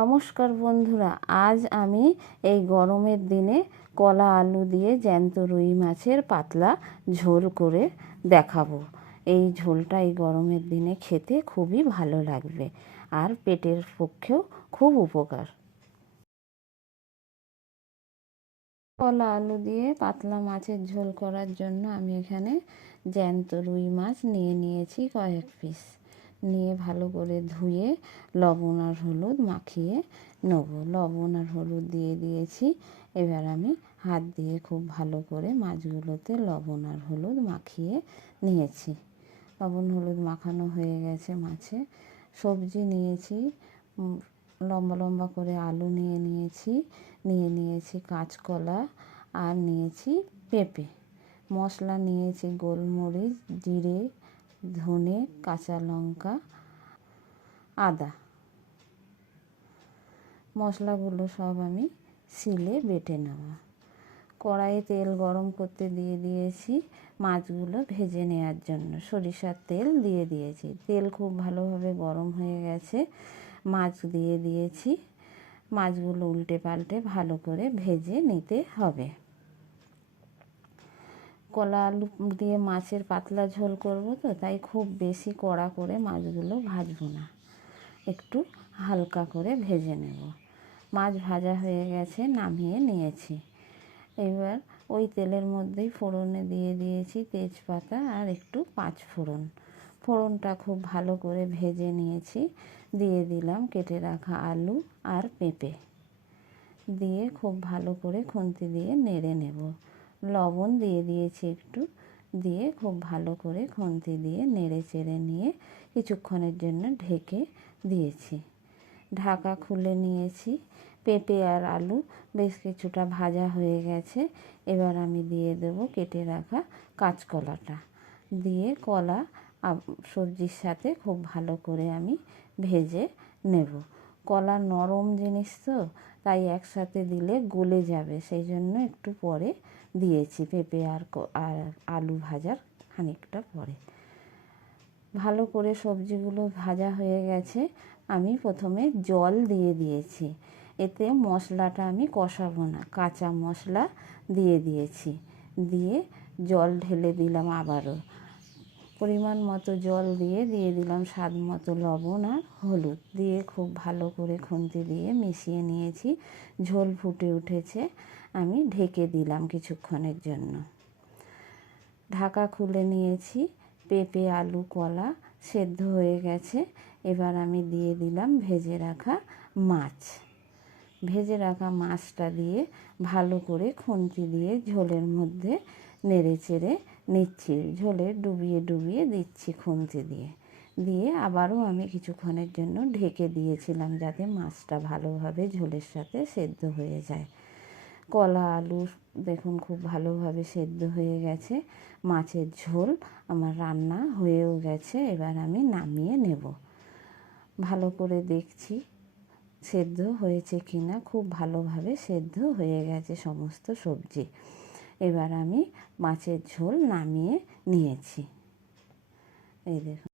নমস্কার বন্ধুরা, আজ আমি এই গরমের দিনে কলা আলু দিয়ে জ্যান্ত রুই মাছের পাতলা ঝোল করে দেখাবো। এই ঝোলটা এই গরমের দিনে খেতে খুবই ভালো লাগবে আর পেটের পক্ষেও খুব উপকার। কলা আলু দিয়ে পাতলা মাছের ঝোল করার জন্য আমি এখানে জ্যান্ত রুই মাছ নিয়েছি কয়েক পিস। নিয়ে ভালো করে ধুয়ে লবণ আর হলুদ মাখিয়ে নেব। লবণ আর হলুদ দিয়ে দিয়েছি। এবার আমি হাত দিয়ে খুব ভালো করে মাছগুলোতে লবণ আর হলুদ মাখিয়ে নিয়েছি। লবণ হলুদ মাখানো হয়ে গেছে মাছে। সবজি নিয়েছি, লম্বা লম্বা করে আলু নিয়েছি কাঁচকলা আর নিয়েছি পেঁপে। মশলা নিয়েছি গোলমরিচ, জিরে, ধনে, কাঁচা লঙ্কা, আদা। মশলাগুলো সব আমি শিলে বেটে নেব। কড়াইয়ে তেল গরম করতে দিয়ে দিয়েছি মাছগুলো ভেজে নেওয়ার জন্য। সরিষার তেল দিয়ে দিয়েছি। তেল খুব ভালোভাবে গরম হয়ে গেছে। মাছ দিয়ে দিয়েছি। মাছগুলো উল্টে পাল্টে ভালো করে ভেজে নিতে হবে। কলা আলু দিয়ে মাছের পাতলা ঝোল করব তো, তাই খুব বেশি কড়া করে মাছগুলো ভাজবো না, একটু হালকা করে ভেজে নেব। মাছ ভাজা হয়ে গেছে, নামিয়ে নিয়েছি। এবার ওই তেলের মধ্যেই ফোড়নে দিয়ে দিয়েছি তেজপাতা আর একটু পাঁচ ফোড়ন। ফোড়নটা খুব ভালো করে ভেজে নিয়েছি। দিয়ে দিলাম কেটে রাখা আলু আর পেঁপে। দিয়ে খুব ভালো করে খুন্তি দিয়ে নেড়ে নেব। লবণ দিয়ে দিয়েছি একটু। দিয়ে খুব ভালো করে খুন্তি দিয়ে নেড়ে চেড়ে নিয়ে কিছুক্ষণের জন্য ঢেকে দিয়েছি। ঢাকা খুলে নিয়েছি। পেঁপে আর আলু বেশ কিছুটা ভাজা হয়ে গেছে। এবার আমি দিয়ে দেব কেটে রাখা কাঁচকলাটা। দিয়ে কলা সবজির সাথে খুব ভালো করে আমি ভেজে নেব। কলা নরম জিনিস তো, তাই একসাথে দিলে গলে যাবে, সেই জন্য একটু পরে দিয়েছি পেঁপে আর আলু ভাজার খানিকটা পরে। ভালো করে সবজিগুলো ভাজা হয়ে গেছে। আমি প্রথমে জল দিয়ে দিয়েছি। এতে মশলাটা আমি কষাবো না, কাঁচা মশলা দিয়ে দিয়েছি। দিয়ে জল ঢেলে দিলাম আবারও। পরিমাণ মতো জল দিয়ে দিলাম স্বাদ মতো লবণ আর হলুদ। দিয়ে খুব ভালো করে খুন্তি দিয়ে মিশিয়ে নিয়েছি। ঝোল ফুটে উঠেছে, আমি ঢেকে দিলাম কিছুক্ষণের জন্য। ঢাকা খুলে নিয়েছি। পেঁপে আলু কলা সেদ্ধ হয়ে গেছে। এবার আমি দিয়ে দিলাম ভেজে রাখা মাছ। ভেজে রাখা মাছটা দিয়ে ভালো করে খুন্তি দিয়ে ঝোলের মধ্যে নেড়ে চেড়ে নিচ্ছি। ঝোলে ডুবিয়ে ডুবিয়ে দিচ্ছি খুন্তি দিয়ে। দিয়ে আবারও আমি কিছুক্ষণের জন্য ঢেকে দিয়েছিলাম, যাতে মাছটা ভালোভাবে ঝোলের সাথে সেদ্ধ হয়ে যায়। কলা আলু দেখুন খুব ভালোভাবে সেদ্ধ হয়ে গেছে। মাছের ঝোল আমার রান্না হয়েও গেছে। এবার আমি নামিয়ে নেব। ভালো করে দেখছি সেদ্ধ হয়েছে কিনা। খুব ভালোভাবে সেদ্ধ হয়ে গেছে সমস্ত সবজি। এবার আমি মাছের ঝোল নামিয়ে নিয়েছি। এই দেখুন।